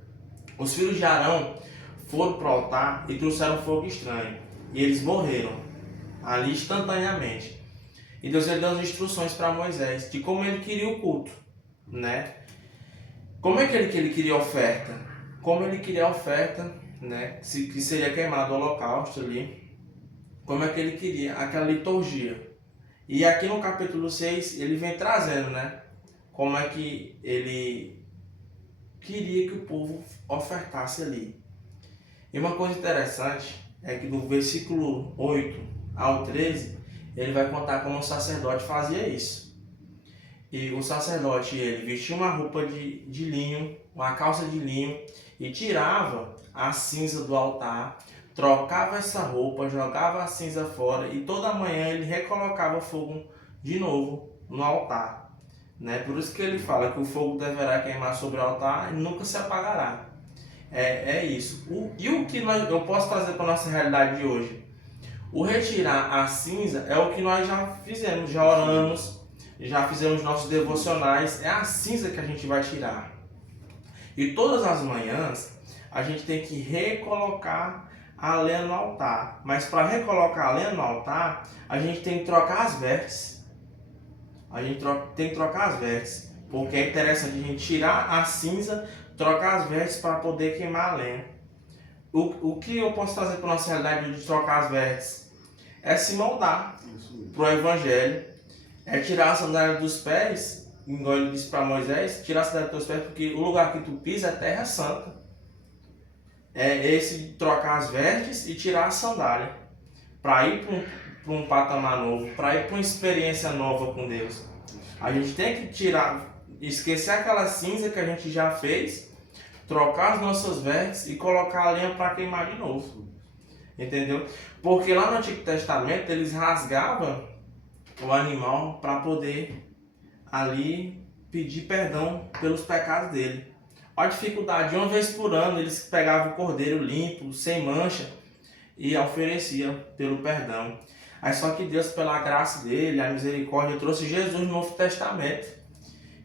Os filhos de Arão foram para o altar e trouxeram fogo estranho. E eles morreram ali instantaneamente. E Deus ele deu as instruções para Moisés de como ele queria o culto, né? Como é que ele queria a oferta? Como ele queria a oferta, né? Que seria queimado o holocausto ali. Como é que ele queria aquela liturgia. E aqui no capítulo 6 ele vem trazendo, né? Como é que ele queria que o povo ofertasse ali. E uma coisa interessante é que do versículo 8 ao 13, ele vai contar como o sacerdote fazia isso. E o sacerdote, ele vestia uma roupa de linho, uma calça de linho, e tirava a cinza do altar, trocava essa roupa, jogava a cinza fora e toda manhã ele recolocava o fogo de novo no altar. Né? Por isso que ele fala que o fogo deverá queimar sobre o altar e nunca se apagará. É isso. E o que eu posso trazer para a nossa realidade de hoje? O retirar a cinza é o que nós já fizemos, já oramos, já fizemos nossos devocionais. É a cinza que a gente vai tirar. E todas as manhãs a gente tem que recolocar a lenha no altar. Mas para recolocar a lenha no altar, a gente tem que trocar as vestes. A gente tem que trocar as vestes. Porque é interessante a gente tirar a cinza, trocar as vestes para poder queimar a lenha. O que eu posso trazer para a nossa realidade de trocar as vestes? É se moldar para o Evangelho. É tirar a sandália dos pés, igual ele disse para Moisés, tirar a sandália dos pés, porque o lugar que tu pisa é terra santa. É esse de trocar as vestes e tirar a sandália. Para ir para um patamar novo, para ir para uma experiência nova com Deus. A gente tem que esquecer aquela cinza que a gente já fez, trocar as nossas vestes e colocar a lenha para queimar de novo. Entendeu? Porque lá no Antigo Testamento eles rasgavam o animal para poder ali pedir perdão pelos pecados dele. A dificuldade, uma vez por ano eles pegavam o cordeiro limpo, sem mancha e ofereciam pelo perdão. Aí só que Deus, pela graça dele, a misericórdia, trouxe Jesus no Novo Testamento,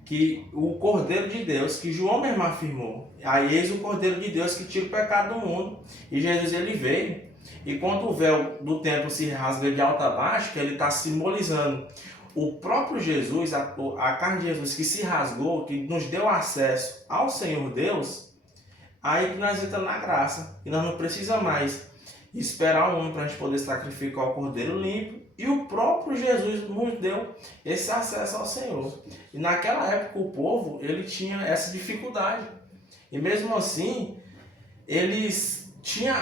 que o Cordeiro de Deus, que João mesmo afirmou, aí eis o Cordeiro de Deus que tira o pecado do mundo. E Jesus ele veio, e quando o véu do templo se rasga de alto a baixo, que ele está simbolizando o próprio Jesus, a carne de Jesus que se rasgou, que nos deu acesso ao Senhor Deus, aí que nós entramos na graça, e nós não precisamos mais esperar um homem para a gente poder sacrificar o cordeiro limpo, e o próprio Jesus nos deu esse acesso ao Senhor. E naquela época o povo ele tinha essa dificuldade, e mesmo assim eles tinham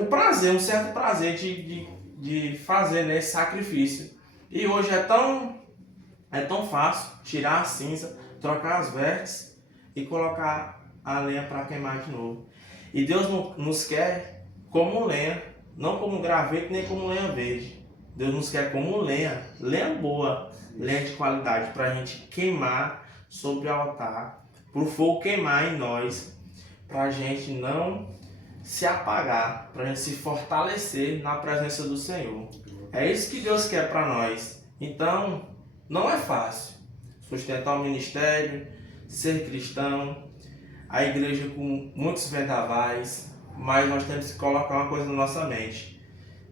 o prazer, um certo prazer de fazer esse sacrifício. E hoje é tão fácil tirar a cinza, trocar as vestes e colocar a lenha para queimar de novo. E Deus nos quer como lenha, não como graveto nem como lenha verde. Deus nos quer como lenha boa, lenha de qualidade, para a gente queimar sobre o altar, para o fogo queimar em nós, para a gente não se apagar, para a gente se fortalecer na presença do Senhor. É isso que Deus quer para nós. Então, não é fácil sustentar o ministério, ser cristão, a igreja com muitos vendavais, mas nós temos que colocar uma coisa na nossa mente.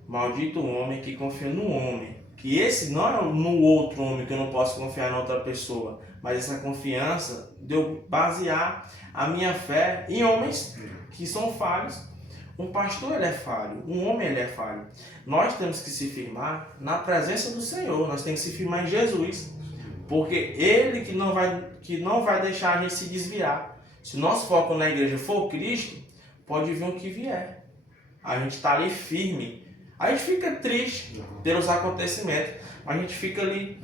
Maldito o homem que confia no homem. Que esse não é no outro homem, que eu não posso confiar em outra pessoa, mas essa confiança de eu basear a minha fé em homens que são falhos. Um pastor ele é falho, um homem ele é falho. Nós temos que se firmar na presença do Senhor, nós temos que se firmar em Jesus, porque Ele que não vai deixar a gente se desviar. Se o nosso foco na igreja for Cristo, pode vir o que vier. A gente está ali firme. A gente fica triste pelos acontecimentos, mas a gente fica ali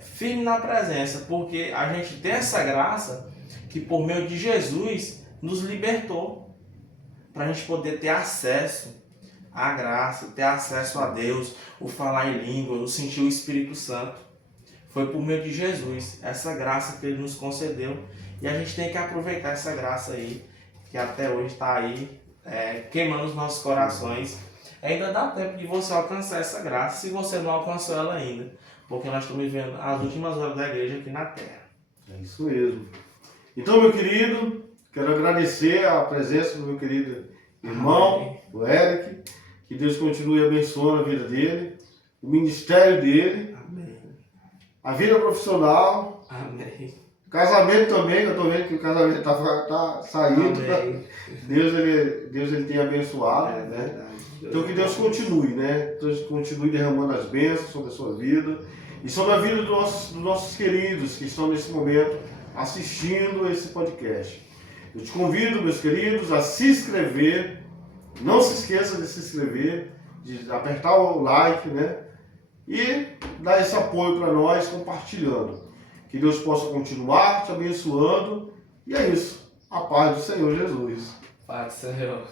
firme na presença, porque a gente tem essa graça que por meio de Jesus nos libertou, para a gente poder ter acesso à graça, ter acesso a Deus, o falar em língua, o sentir o Espírito Santo. Foi por meio de Jesus, essa graça que Ele nos concedeu. E a gente tem que aproveitar essa graça aí, que até hoje está aí, queimando os nossos corações. Ainda dá tempo de você alcançar essa graça, se você não alcançou ela ainda. Porque nós estamos vivendo as últimas horas da igreja aqui na Terra. É isso mesmo. Então, meu querido, quero agradecer a presença do meu querido irmão, o Eric. Que Deus continue abençoando a vida dele, o ministério dele, Amém. A vida profissional, Amém. o casamento também, que eu estou vendo que o casamento está saindo. Amém. Deus ele tem abençoado, É né? verdade. Então que Deus continue, né? Deus continue derramando as bênçãos sobre a sua vida e sobre a vida dos nossos queridos que estão nesse momento assistindo esse podcast. Eu te convido, meus queridos, a se inscrever. Não se esqueça de se inscrever, de apertar o like, né? E dar esse apoio para nós, compartilhando. Que Deus possa continuar te abençoando. E é isso. A paz do Senhor Jesus. Paz do Senhor.